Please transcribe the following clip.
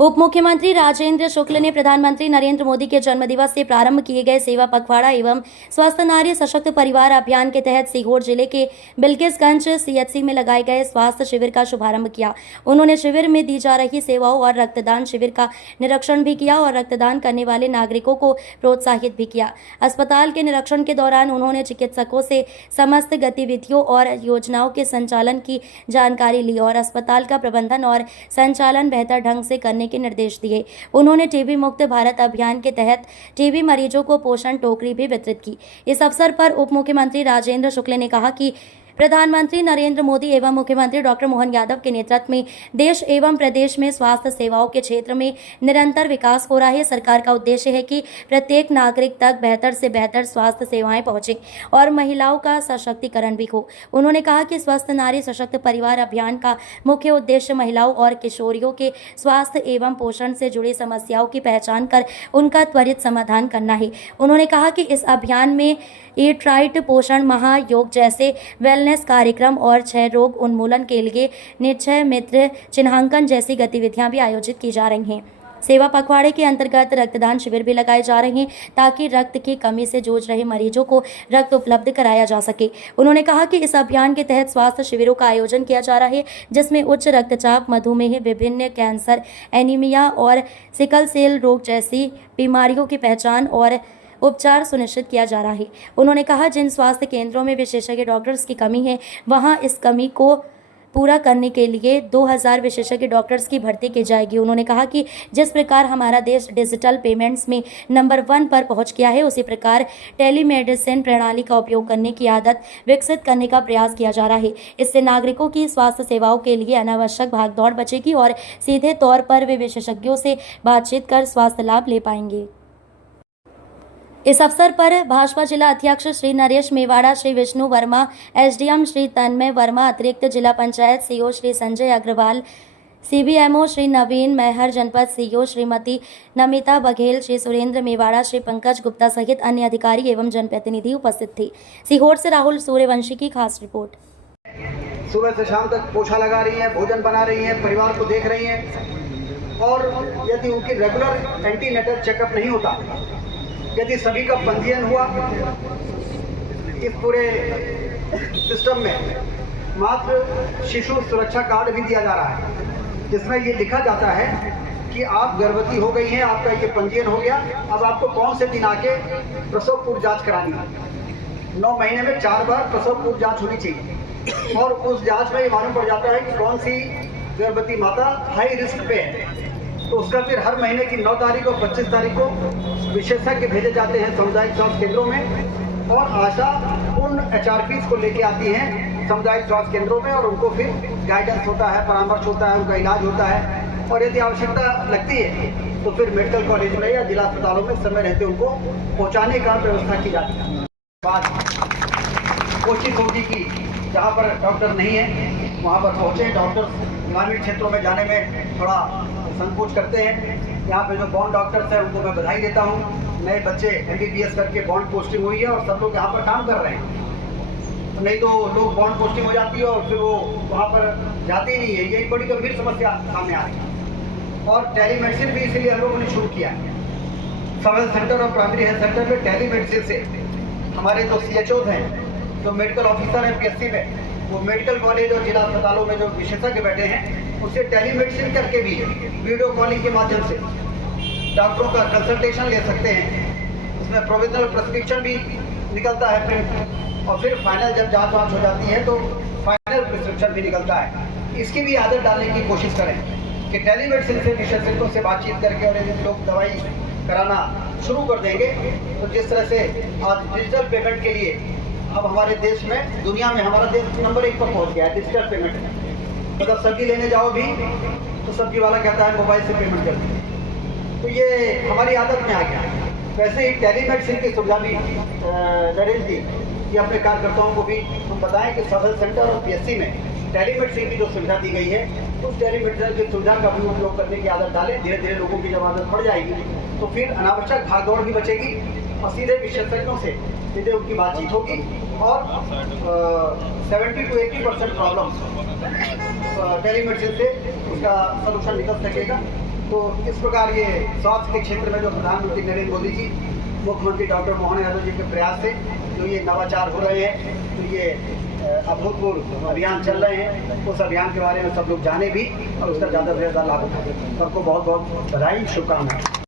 उप मुख्यमंत्री राजेंद्र शुक्ल ने प्रधानमंत्री नरेंद्र मोदी के जन्मदिवस से प्रारंभ किए गए सेवा पखवाड़ा एवं स्वस्थ नारी सशक्त परिवार अभियान के तहत सीहोर जिले के बिल्किसगंज सीएचसी में लगाए गए स्वास्थ्य शिविर का शुभारंभ किया। उन्होंने शिविर में दी जा रही सेवाओं और रक्तदान शिविर का निरीक्षण भी किया और रक्तदान करने वाले नागरिकों को प्रोत्साहित भी किया। अस्पताल के निरीक्षण के दौरान उन्होंने चिकित्सकों से समस्त गतिविधियों और योजनाओं के संचालन की जानकारी ली और अस्पताल का प्रबंधन और संचालन बेहतर ढंग से करने के निर्देश दिए। उन्होंने टीबी मुक्त भारत अभियान के तहत टीबी मरीजों को पोषण टोकरी भी वितरित की। इस अवसर पर उप मुख्यमंत्री राजेंद्र शुक्ल ने कहा कि प्रधानमंत्री नरेंद्र मोदी एवं मुख्यमंत्री डॉक्टर मोहन यादव के नेतृत्व में देश एवं प्रदेश में स्वास्थ्य सेवाओं के क्षेत्र में निरंतर विकास हो रहा है। सरकार का उद्देश्य है कि प्रत्येक नागरिक तक बेहतर से बेहतर स्वास्थ्य सेवाएं पहुंचे और महिलाओं का सशक्तिकरण भी हो। उन्होंने कहा कि स्वस्थ नारी सशक्त परिवार अभियान का मुख्य उद्देश्य महिलाओं और किशोरियों के स्वास्थ्य एवं पोषण से जुड़ी समस्याओं की पहचान कर उनका त्वरित समाधान करना है। उन्होंने कहा कि इस अभियान में ईट राइट, पोषण महायोग जैसे वेलनेस कार्यक्रम और क्षय रोग उन्मूलन के लिए निश्चय मित्र चिन्हांकन जैसी गतिविधियां भी आयोजित की जा रही हैं। सेवा पखवाड़े के अंतर्गत रक्तदान शिविर भी लगाए जा रहे हैं ताकि रक्त की कमी से जूझ रहे मरीजों को रक्त उपलब्ध कराया जा सके। उन्होंने कहा कि इस अभियान के तहत स्वास्थ्य शिविरों का आयोजन किया जा रहा है जिसमें उच्च रक्तचाप, मधुमेह, विभिन्न कैंसर, एनीमिया और सिकल सेल रोग जैसी बीमारियों की पहचान और उपचार सुनिश्चित किया जा रहा है। उन्होंने कहा जिन स्वास्थ्य केंद्रों में विशेषज्ञ डॉक्टर्स की कमी है वहां इस कमी को पूरा करने के लिए 2000 विशेषज्ञ डॉक्टर्स की भर्ती की जाएगी। उन्होंने कहा कि जिस प्रकार हमारा देश डिजिटल पेमेंट्स में नंबर 1 पर पहुंच गया है उसी प्रकार टेलीमेडिसिन प्रणाली का उपयोग करने की आदत विकसित करने का प्रयास किया जा रहा है। इससे नागरिकों की स्वास्थ्य सेवाओं के लिए अनावश्यक भागदौड़ बचेगी और सीधे तौर पर वे विशेषज्ञों से बातचीत कर स्वास्थ्य लाभ ले पाएंगे। इस अवसर पर भाजपा जिला अध्यक्ष श्री नरेश मेवाड़ा, श्री विष्णु वर्मा, एसडीएम श्री तन्मय वर्मा, अतिरिक्त जिला पंचायत सीईओ श्री संजय अग्रवाल, सीबीएमओ श्री नवीन मेहर, जनपद सीईओ श्रीमती नमिता बघेल, श्री सुरेंद्र मेवाड़ा, श्री पंकज गुप्ता सहित अन्य अधिकारी एवं जनप्रतिनिधि उपस्थित थे। सीहोर से राहुल सूर्यवंशी की खास रिपोर्ट। सुबह से शाम तक पोछा लगा रही हैं, भोजन बना रही हैं, परिवार को देख रही हैं और यदि उनकी रेगुलर एंटीनेटल चेकअप नहीं होता, यदि सभी का पंजीयन हुआ इस पूरे सिस्टम में, मात्र शिशु सुरक्षा कार्ड भी दिया जा रहा है जिसमें ये लिखा जाता है कि आप गर्भवती हो गई हैं, आपका ये पंजीयन हो गया, अब आपको कौन से दिन आके प्रसव पूर्व जांच करानी है। 9 महीने में 4 बार प्रसव पूर्व जांच होनी चाहिए और उस जांच में ये मालूम पड़ जाता है कि कौन सी गर्भवती माता हाई रिस्क पे है। तो उसका फिर हर महीने की 9 तारीख और 25 तारीख को विशेषज्ञ भेजे जाते हैं सामुदायिक स्वास्थ्य केंद्रों में और आशा उन HRPs को लेके आती हैं सामुदायिक स्वास्थ्य केंद्रों में और उनको फिर गाइडेंस होता है, परामर्श होता है, उनका इलाज होता है और यदि आवश्यकता लगती है तो फिर मेडिकल कॉलेज में या जिला अस्पतालों में समय रहते उनको पहुँचाने का व्यवस्था की जाती है। बात कोशिश होगी कि जहाँ पर डॉक्टर नहीं है वहाँ पर पहुँचे। डॉक्टर ग्रामीण क्षेत्रों में जाने में थोड़ा संकोच करते हैं। यहाँ पे जो बॉन्ड डॉक्टर्स हैं उनको मैं बधाई देता हूँ। नए बच्चे MBBS करके बॉन्ड पोस्टिंग हुई है और सब लोग यहाँ पर काम कर रहे हैं। तो नहीं तो लोग बॉन्ड पोस्टिंग हो जाती है और फिर वो वहाँ पर जाते ही नहीं है। यही बड़ी गंभीर समस्या सामने आ रही है और टेलीमेडिसिन भी इसीलिए हम लोगों ने शुरू किया है। सब हेल्थ सेंटर और प्राइमरी हेल्थ सेंटर में टेलीमेडिसिन से हमारे जो CHOs हैं, जो मेडिकल ऑफिसर हैं PSC में, वो मेडिकल कॉलेज और जिला अस्पतालों में जो विशेषज्ञ बैठे हैं उससे टेलीमेडिसिन करके भी वीडियो कॉलिंग के माध्यम से डॉक्टरों का कंसल्टेशन ले सकते हैं। उसमें प्रोविजनल प्रिस्क्रिप्शन भी निकलता है प्रिंट और फिर फाइनल जब जांच वाँच हो जाती है तो फाइनल प्रिस्क्रिप्शन भी निकलता है। इसकी भी आदत डालने की कोशिश करें कि टेलीमेडिसिन से विशेषज्ञों से बातचीत करके और यदि लोग दवाई कराना शुरू कर देंगे तो जिस तरह से आज डिजिटल पेमेंट के लिए अब हमारे देश में, दुनिया में हमारा देश नंबर 1 पर पहुँच गया है डिजिटल पेमेंट में। मतलब सब्जी लेने जाओ भी तो सब्जी वाला कहता है मोबाइल से पेमेंट कर दो, तो ये हमारी आदत में आ गया। वैसे ही टेलीमेडिसिन की सुविधा भी नरेश जी कि अपने कार्यकर्ताओं को भी हम बताएं कि सब हेल्थ सेंटर और PSC में टेलीमेडिसिन की जो सुविधा दी गई है उस टेलीमेडिसिन की सुविधा का भी उपयोग करने की आदत डालें। धीरे धीरे लोगों की जब आदत पड़ जाएगी तो फिर अनावश्यक भागदौड़ भी बचेगी और सीधे विशेषज्ञों से सीधे उनकी बातचीत होगी और 70 to 80% प्रॉब्लम टेलीमेडिसिन से उसका सलूशन निकल सकेगा। तो इस प्रकार ये स्वास्थ्य के क्षेत्र में जो प्रधानमंत्री नरेंद्र मोदी जी, मुख्यमंत्री डॉक्टर मोहन यादव जी के प्रयास से जो ये नवाचार हो रहे हैं, तो ये अभूतपूर्व अभियान चल रहे हैं, उस अभियान के बारे में सब लोग जाने भी और उसका ज़्यादा से ज़्यादा लाभ उठाएं। सबको बहुत बहुत बधाई, शुभकामनाएं।